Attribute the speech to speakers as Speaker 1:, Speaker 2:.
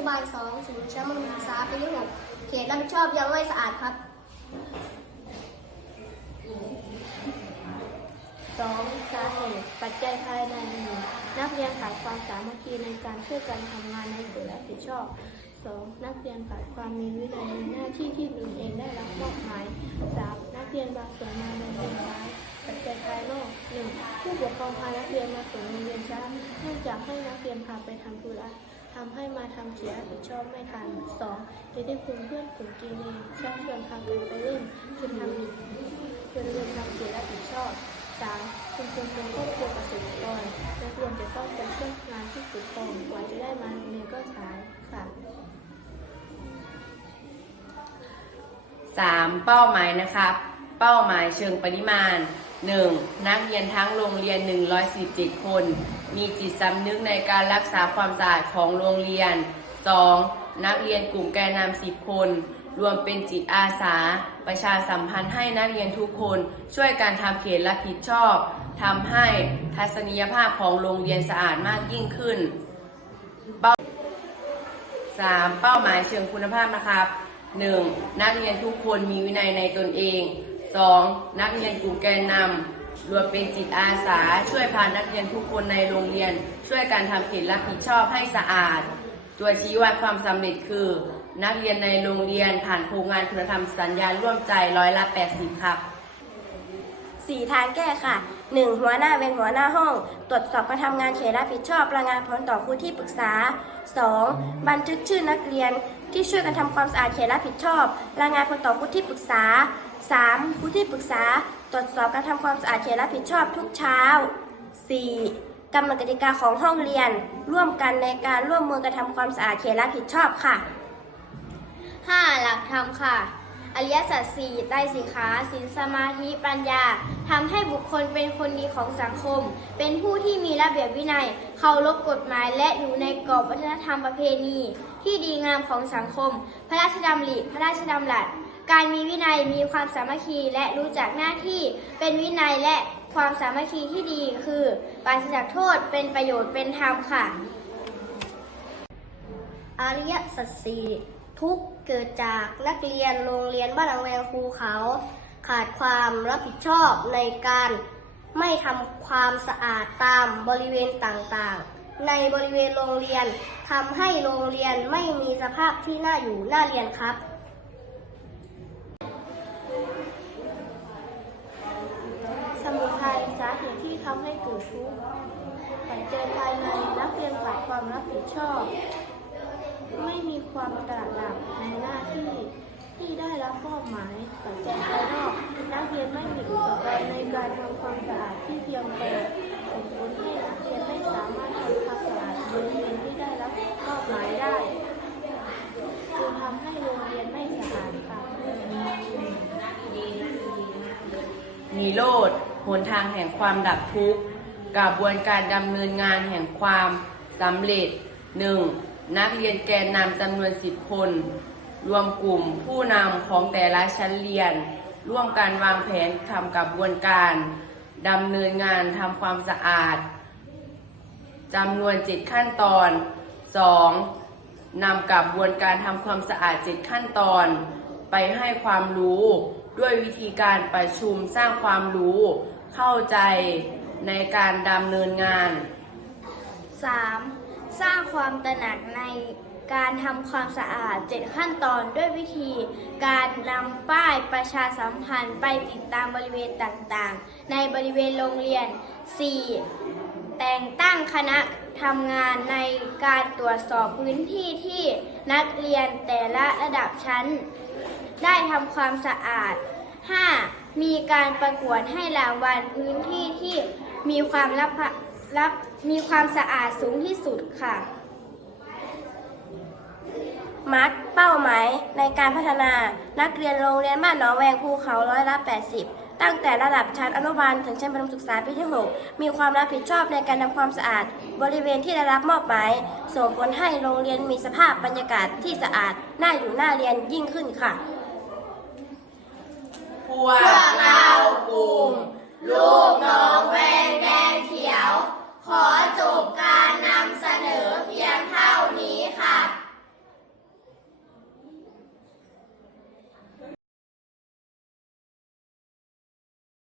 Speaker 1: นุบาลสองศูนย์ชั้นมัธยมศึกษาปีที่หกเขตรับผิดชอบยังไม่สะอาดครับ
Speaker 2: สองสาเหตุปัจจัยภายในหนึ่งนักเรียนขาดความสามัคคีในการช่วยกันทำงานในส่วนรับผิดชอบสองนักเรียนขาดความมีวินัยในหน้าที่ที่ตนเองได้รับมอบหมายสามนักเรียนบางส่วนมาในเรียนช้าปัจจัยภายนอกหนึ่งผู้ปกครองพานักเรียนมาส่งโรงเรียนช้าเนื่องจากให้นักเรียนพาไปทำธุระ ทำให้มาทำเสียรับผิดชอบไม่ทันสองจะได้คุณเพื่อนกลุ่มกีเรชักชวนพากันไปเล่นจนทำจนเรียนทำเสียรับผิดชอบสามคุณควรเป็นครอบครัวเกษตรกรนักเรียนจะต้องไปช่วยงานที่ปกครองกว่าจะได้มาโรงเรียนก็สายค่ะ
Speaker 3: 3. เป้าหมายนะครับเป้าหมายเชิงปริมาณ 1. นักเรียนทั้งโรงเรียน 147 คน มีจิตสำนึกในการรักษาความสะอาดของโรงเรียน 2. นักเรียนกลุ่มแกนนำ10 คน รวมเป็นจิตอาสา ประชาสัมพันธ์ให้นักเรียนทุกคน ช่วยการทำเขตรับผิดชอบทำให้ทัศนียภาพของโรงเรียนสะอาดมากยิ่งขึ้น 3. เป้าหมายเชิงคุณภาพนะครับ 1. นักเรียนทุกคนมีวินัยในตนเอง 2. นักเรียนกลุ่มแกนนำ รวมเป็นจิตอาสา ช่วยพานักเรียนทุกคนในโรงเรียน ช่วยการทำเขตรับผิดชอบให้สะอาด ตัวชี้วัดความสำเร็จคือ นักเรียนในโรงเรียนผ่านโครงงานคุณธรรมสัญญาร่วมใจร้อยละ 80 ครับ
Speaker 1: สี่ทางแก้ค่ะ 1. หัวหน้าเวรหัวหน้าห้อง ตรวจสอบการทำงานเขตรับผิดชอบรายงานผลต่อครูที่ปรึกษา 2. บันทึกชื่อนักเรียนที่ช่วยกันทำความสะอาดเขตรับผิดชอบ รายงานผลต่อครูที่ปรึกษา 3. ครูที่ปรึกษา ตรวจสอบการทำความสะอาดเขตรับผิดชอบทุกเช้า 4. กำหนดกติกาของห้องเรียน ร่วมกันในการร่วมมือกันทำความสะอาดเขตรับผิดชอบค่ะ 5. หลักธรรมค่ะ อริยสัจสี่ไตรสิกขาศีลสมาธิปัญญาทำให้บุคคลเป็นคนดีของสังคม เป็นผู้ที่มีระเบียบวินัย เคารพกฎหมายและอยู่ในกรอบวัฒนธรรมประเพณี ที่ดีงามของสังคม พระราชดำริพระราชดำรัส การมีวินัยมีความสามัคคีและรู้จักหน้าที่เป็นวินัยและความสามัคคีที่ดีคือปราศจากโทษเป็นประโยชน์เป็นธรรมค่ะ อริยสัจสี่ทุกเกิดจากนักเรียนโรงเรียนบ้านหลังแวงภูเขา ขาดความรับผิดชอบในการไม่ทำความสะอาดตามบริเวณต่างๆ ในบริเวณโรงเรียนทำให้โรงเรียนไม่มีสภาพที่น่าอยู่น่าเรียนครับ
Speaker 2: สมุทัยสาเหตุ ที่ทำให้เกิดทุกข์ปัจจัยภายในนักเรียนขาดความรับผิดชอบ ไม่มีความตระหนักในหน้าที่ที่ได้รับมอบหมายปัจจัยภายนอกนักเรียนไม่มีอุปกรณ์ในการทำความสะอาดที่เพียงพอส่งผลให้นักเรียนไม่สามารถทำความสะอาดบริเวณที่ได้รับมอบหมายได้จึงทำให้โรงเรียนไม่สะอาดค่ะ
Speaker 3: มีโลด หนทางแห่งความดับทุกข์กระบวนการดำเนินงานแห่งความสำเร็จ 1. นักเรียนแกนนำจำนวน 10 คน รวมกลุ่มผู้นำของแต่ละชั้นเรียน ร่วมกันวางแผนทำกระบวนการดำเนินงานทำความสะอาดจำนวน 7 ขั้นตอน 2. นำกระบวนการทำความสะอาด 7 ขั้นตอน ไปให้ความรู้ ด้วยวิธีการประชุมสร้างความรู้ เข้าใจในการดำเนินงาน
Speaker 1: 3. สร้างความตระหนักในการทำความสะอาด 7 ขั้นตอนด้วยวิธี การนำป้ายประชาสัมพันธ์ไปติดตามบริเวณต่างๆ ในบริเวณโรงเรียน 4. แต่งตั้งคณะทำงานในการตรวจสอบพื้นที่ที่นักเรียนแต่ละระดับชั้น ได้ทำความสะอาด 5. มีการประกวดให้รางวัลพื้นที่ที่มีความรับรับมีความสะอาดสูงที่สุดค่ะ มัดเป้าหมายในการพัฒนานักเรียนโรงเรียนบ้านหนองแวงภูเขาร้อยละ 80 ตั้งแต่ระดับชั้นอนุบาลถึงชั้นประถมศึกษาปีที่ 6 มีความรับผิดชอบในการทำความสะอาด บริเวณที่ได้รับมอบหมาย ส่งผลให้โรงเรียนมีสภาพบรรยากาศที่สะอาดน่าอยู่น่าเรียนยิ่งขึ้นค่ะ
Speaker 3: พวก
Speaker 4: เรากลุ่ม ลูกน้องแวนแดงเขียว ขอ